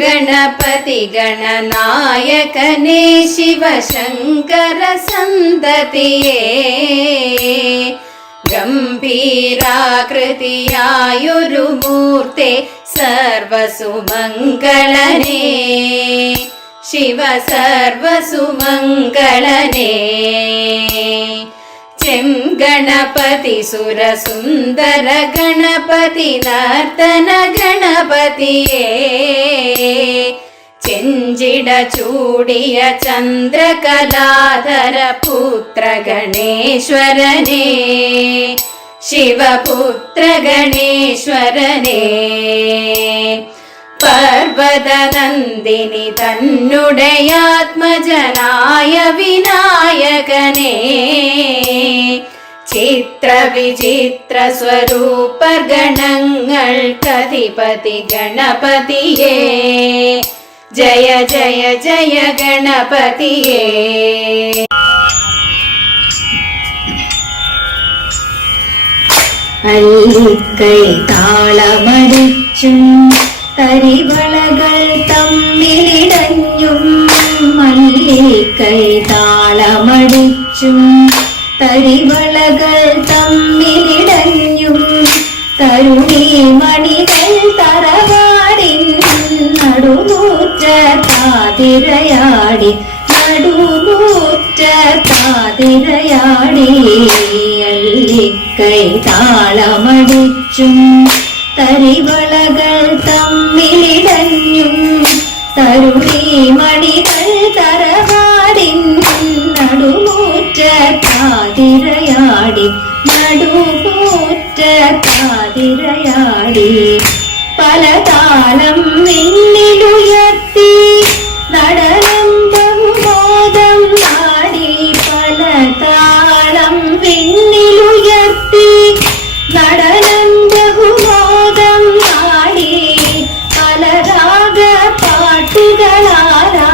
ಗಣಪತಿ ಗಣನಾಯಕನೇ ಶಿವಶಂಕರ ಸಂತತಿಯೇ ಗಂಭೀರಾಕೃತಿಯಾಯುರುಮೂರ್ತೆ ಸರ್ವಸುಮಂಗಳನೇ ಶಿವ ಸರ್ವಸುಮಂಗಳನೇ ಚೆಂ ಗಣಪತಿ ಸುರ ಸುಂದರ ಗಣಪತಿ ನರ್ತನ ಗಣಪತಿಯೇ ಚೆಂಜಿಡ ಚೂಡಿಯ ಚಂದ್ರಕಲಾಧರ ಪುತ್ರ ಗಣೇಶ್ವರನೇ ಶಿವಪುತ್ರ ಗಣೇಶ್ವರನೇ ಪರ್ವತ ನಂದಿನಿ തന്നുടയാത്മജനായ വിനായകനേ ചിത്ര വിചിത്ര സ്വരൂപ ഗണങ്ങൾക്കധിപതി ഗണപതിയേ ജയ ജയ ജയ ഗണപതിയേ. അല്ലിക്കൈ താളമടിച്ചും തരിവളകൾ തമ്മിലിടഞ്ഞും മല്ലിക്കൈ താളമടിച്ചും തരിവളകൾ തമ്മിലിടഞ്ഞും തരുണീമണികൾ തറവാടിൻ നടുനൂറ്റ താതിരയാടി നടുനൂറ്റ താതിരയാടി അല്ലിക്കൈ താളമടിച്ചും തരിവളകൾ തമ്മിലിടഞ്ഞും തരുണീമണികൾ തറവാടിൻ നടുനൂറ്റ താതിരയാടി നടുനൂറ്റ താതിരയാടി പല താളം വിണ്ണിലുയർത്തി നടനം ബഹുമോദം നാടി പല താളം വിണ്ണിലുയർത്തി നടനം ബഹുമോദം നാടി പല രാഗ പാട്ടുകളാരാ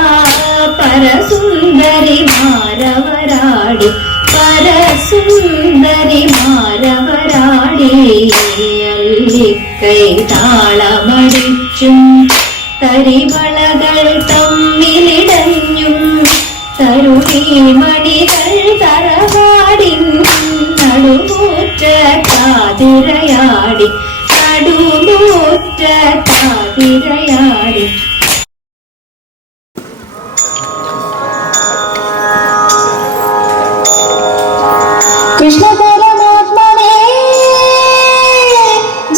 പരസുന്ദരി മാരവരാടി പരസുന്ദരി മാരവരാടി അല്ലിക്കൈ താളമടിച്ചും തരിവളകൾ തമ്മിലിടഞ്ഞും തരുണീമണികൾ തറവാടിൻ നടുനൂറ്റ താതിരയാടി നടുനൂറ്റ താതിരയാടി. കൃഷ്ണ പരമാത്മനേ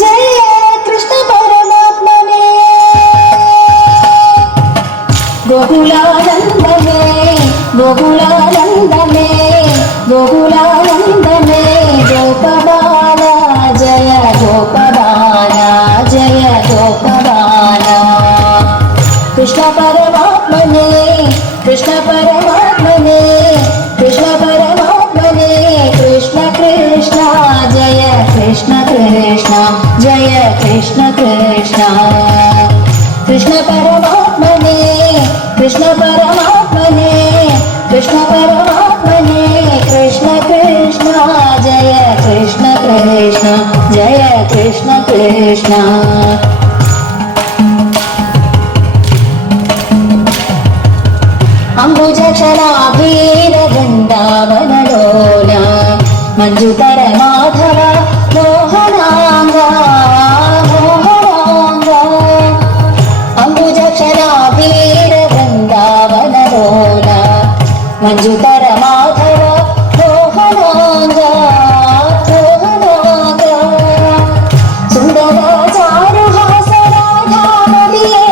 ജയ കൃഷ്ണ പരമാത്മനേ ഗോകുലാനന്ദമേ ഗോകുലാനന്ദമേ ഗോകുലാനന്ദമേ ഗോപബാല ജയ ഗോപബാല ജയ ഗോപബാല. കൃഷ്ണ പരമാത്മനേ കൃഷ്ണ പരമാത്മനേ കൃഷ്ണ പരമാത്മനേ കൃഷ്ണ കൃഷ്ണ ജയ കൃഷ്ണ കൃഷ്ണ ജയ കൃഷ്ണ കൃഷ്ണ. കൃഷ്ണ പരമാത്മനേ കൃഷ്ണ പരമാത്മനേ കൃഷ്ണ പരമാത്മനേ കൃഷ്ണ കൃഷ്ണ ജയ കൃഷ്ണ കൃഷ്ണ ജയ കൃഷ്ണ കൃഷ്ണ. അംബുജക്ഷരാഭീര വൃന്ദാവനലോല ಮಂಜುತರ ಮಾಧವ ಮೋಹನಾಂಗ ಮೋಹನಾಂಗ ಅಂಬುಜಕ್ಷರಾಭೀರ ವೃಂದಾವನ ರೋಲ ಮಂಜುತರ ಮಾಧವ ಮೋಹನಾಂಗ ಮೋಹನಾಂಗ ಸುಂದರ ಚಾರುಹಾಸ ರಾಧಾಮದಿಯೇ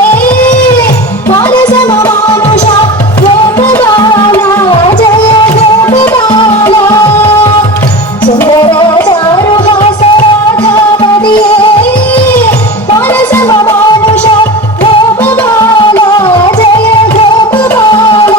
ಮಾನಸ ಮಾನುಷ ಗೋಪಬಾಲ ಜಯ ಗೋಪಬಾಲ ಸುಂದರ ಚಾರುಹಾಸ ರಾಧಾಮದಿಯೇ ಮಾನಸ ಮಾನುಷ ಗೋಪಬಾಲ ಜಯ ಗೋಪಬಾಲ.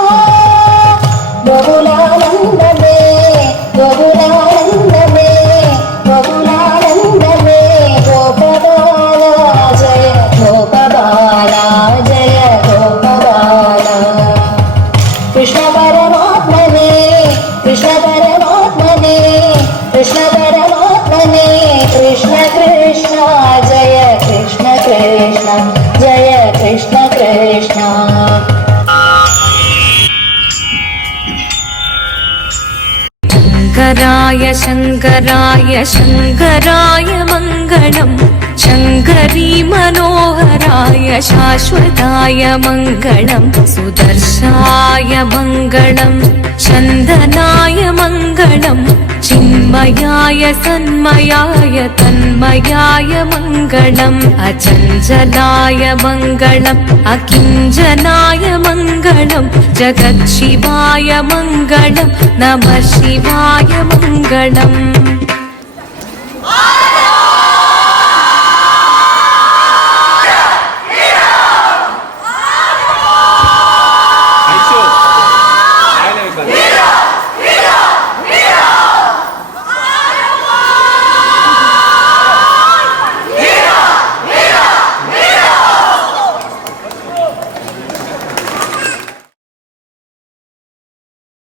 शङ्कराय शङ्कराय शङ्कराय मङ्गलम् शङ्करी मनोहराय शाश्वताय मङ्गलम् सुदर्शाय मङ्गलम् चन्दनाय मङ्गलम् चिन्मयाय सन्मयाय तन्मयाय मङ्गलम् अचञ्चलाय मङ्गलम् अकिञ्चनाय मङ्गलम् जगत्शिवाय मङ्गलम् नमः शिवाय मङ्गलम्।